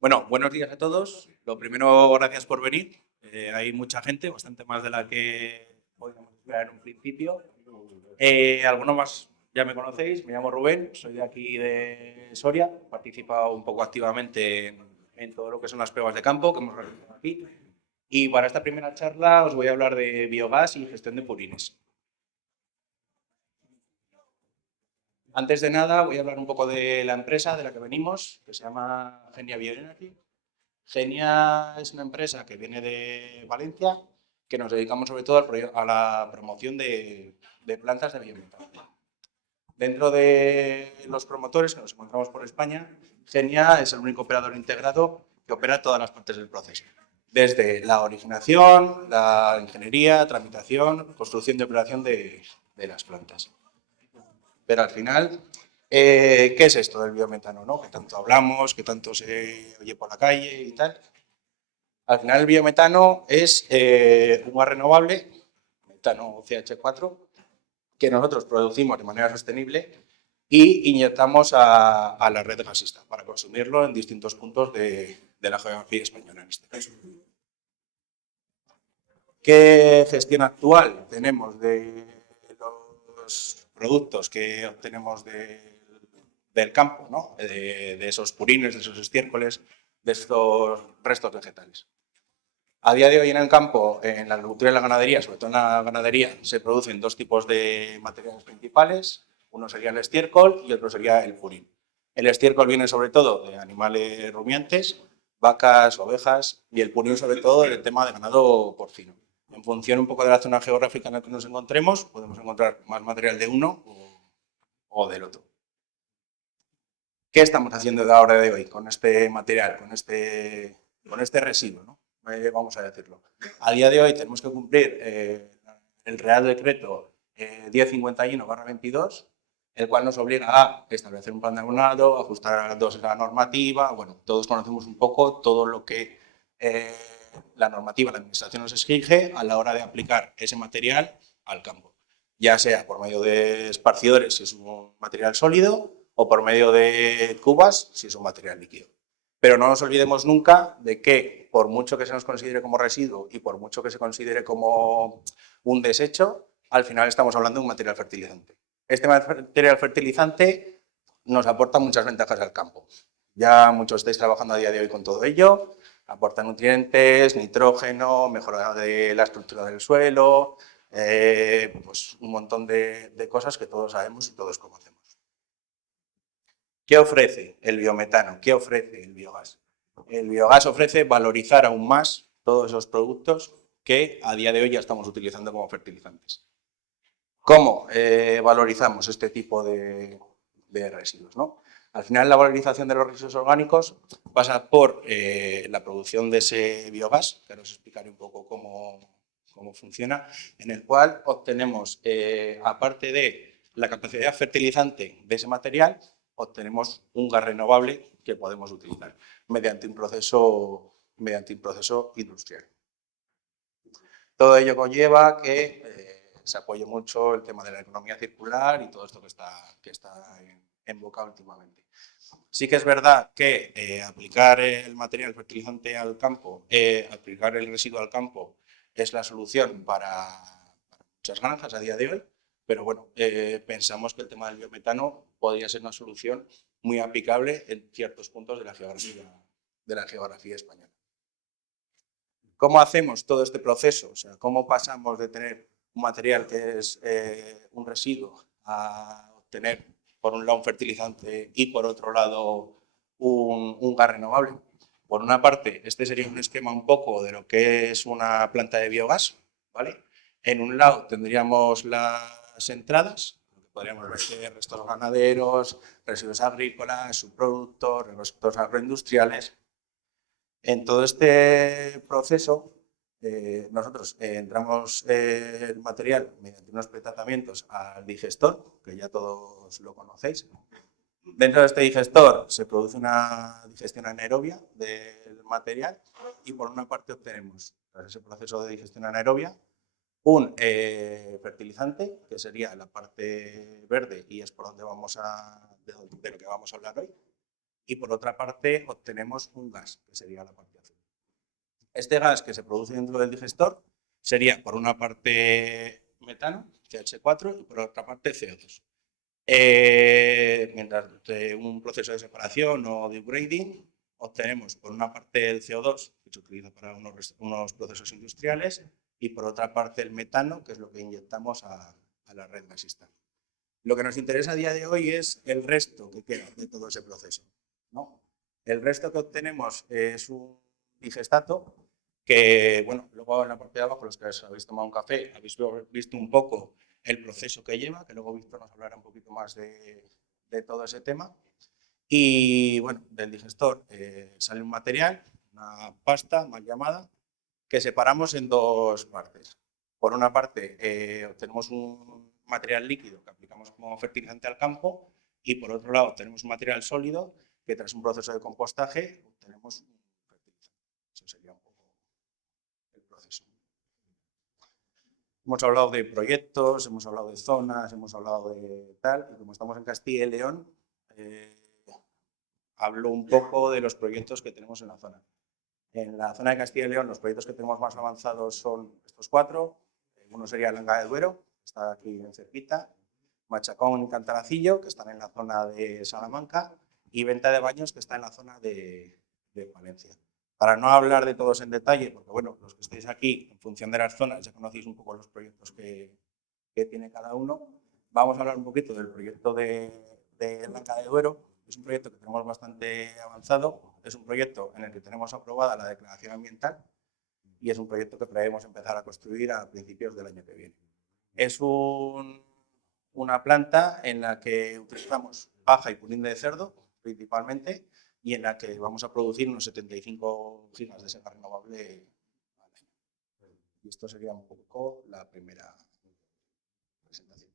Bueno, buenos días a todos. Lo primero, gracias por venir. Hay mucha gente, bastante más de la que podíamos esperar en un principio. Algunos más ya me conocéis, me llamo Rubén, soy de aquí de Soria, he participado un poco activamente en todo lo que son las pruebas de campo que hemos realizado aquí. Y para esta primera charla os voy a hablar de biogás y gestión de purines. Antes de nada, voy a hablar un poco de la empresa de la que venimos, que se llama Genia Bioenergy. Genia es una empresa que viene de Valencia, que nos dedicamos sobre todo a la promoción de plantas de biometano. Dentro de los promotores que nos encontramos por España, Genia es el único operador integrado que opera todas las partes del proceso. Desde la originación, la ingeniería, tramitación, construcción y operación de las plantas. Pero al final, ¿qué es esto del biometano? ¿No? Que tanto hablamos, que tanto se oye por la calle y tal. Al final el biometano es un gas renovable, metano CH4, que nosotros producimos de manera sostenible y inyectamos a la red gasista para consumirlo en distintos puntos de la geografía española en este caso. ¿Qué gestión actual tenemos de los productos que obtenemos del campo, ¿no? de esos purines, de esos estiércoles, de estos restos vegetales? A día de hoy en el campo, en la agricultura y la ganadería, sobre todo en la ganadería, se producen dos tipos de materiales principales. Uno sería el estiércol y otro sería el purín. El estiércol viene sobre todo de animales rumiantes, vacas, ovejas, y el purín sobre todo del tema de ganado porcino. En función un poco de la zona geográfica en la que nos encontremos, podemos encontrar más material de uno o del otro. ¿Qué estamos haciendo de ahora de hoy con este material, con este residuo, ¿no? Vamos a decirlo? A día de hoy tenemos que cumplir el Real Decreto 1051/22, el cual nos obliga a establecer un plan de abonado, ajustar la normativa. Bueno, todos conocemos un poco todo lo que la normativa, la administración nos exige a la hora de aplicar ese material al campo, ya sea por medio de esparcidores, si es un material sólido, o por medio de cubas, si es un material líquido. Pero no nos olvidemos nunca de que, por mucho que se nos considere como residuo y por mucho que se considere como un desecho, al final estamos hablando de un material fertilizante. Este material fertilizante nos aporta muchas ventajas al campo. Ya muchos estáis trabajando a día de hoy con todo ello. Aporta nutrientes, nitrógeno, mejora de la estructura del suelo, pues un montón de cosas que todos sabemos y todos conocemos. ¿Qué ofrece el biometano? ¿Qué ofrece el biogás? El biogás ofrece valorizar aún más todos esos productos que a día de hoy ya estamos utilizando como fertilizantes. ¿Cómo valorizamos este tipo de residuos, ¿no? Al final, la valorización de los residuos orgánicos pasa por la producción de ese biogás, que ahora os explicaré un poco cómo funciona, en el cual obtenemos, aparte de la capacidad fertilizante de ese material, obtenemos un gas renovable que podemos utilizar mediante un proceso industrial. Todo ello conlleva que se apoye mucho el tema de la economía circular y todo esto que está en boca últimamente. Sí que es verdad que aplicar el material fertilizante al campo, aplicar el residuo al campo, es la solución para muchas granjas a día de hoy, pero bueno, pensamos que el tema del biometano podría ser una solución muy aplicable en ciertos puntos de la geografía española. ¿Cómo hacemos todo este proceso? O sea, ¿cómo pasamos de tener un material que es un residuo a obtener, por un lado, un fertilizante y, por otro lado, un gas renovable? Por una parte, este sería un esquema un poco de lo que es una planta de biogás, ¿vale? En un lado tendríamos las entradas, podríamos ver restos ganaderos, residuos agrícolas, subproductos, restos agroindustriales. En todo este proceso, nosotros entramos el material mediante unos pretratamientos al digestor, que ya todos lo conocéis. Dentro de este digestor se produce una digestión anaerobia del material y por una parte obtenemos, tras ese proceso de digestión anaerobia, un fertilizante, que sería la parte verde y es por donde de lo que vamos a hablar hoy. y por otra parte obtenemos un gas, que sería la parte azul. Este gas que se produce dentro del digestor sería por una parte metano, CH4, y por otra parte CO2. Mientras de un proceso de separación o de upgrading, obtenemos por una parte el CO2, que se utiliza para unos procesos industriales, y por otra parte el metano, que es lo que inyectamos a la red gasista. Lo que nos interesa a día de hoy es el resto que queda de todo ese proceso, ¿no? El resto que obtenemos es un digestato que, bueno, luego en la parte de abajo, los que habéis tomado un café, habéis visto un poco el proceso que lleva, que luego Víctor nos hablará un poquito más de todo ese tema. Y bueno, del digestor sale un material, una pasta mal llamada, que separamos en dos partes. Por una parte, obtenemos un material líquido que aplicamos como fertilizante al campo y por otro lado tenemos un material sólido que tras un proceso de compostaje obtenemos un fertilizante. Eso sería un poco el proceso. Hemos hablado de proyectos, hemos hablado de zonas, hemos hablado de tal, y como estamos en Castilla y León, hablo un poco de los proyectos que tenemos en la zona. En la zona de Castilla y León, los proyectos que tenemos más avanzados son estos 4. Uno sería Langa de Duero, que está aquí en cerquita, Machacón y Cantaracillo, que están en la zona de Salamanca, y Venta de Baños, que está en la zona de Valencia. Para no hablar de todos en detalle, porque bueno, los que estéis aquí, en función de las zonas, ya conocéis un poco los proyectos que tiene cada uno, vamos a hablar un poquito del proyecto de Langa de Duero. Es un proyecto que tenemos bastante avanzado, es un proyecto en el que tenemos aprobada la declaración ambiental y es un proyecto que prevemos empezar a construir a principios del año que viene. Es una planta en la que utilizamos paja y purín de cerdo principalmente y en la que vamos a producir unos 75 gigas de sega renovable al año. Y esto sería un poco la primera presentación.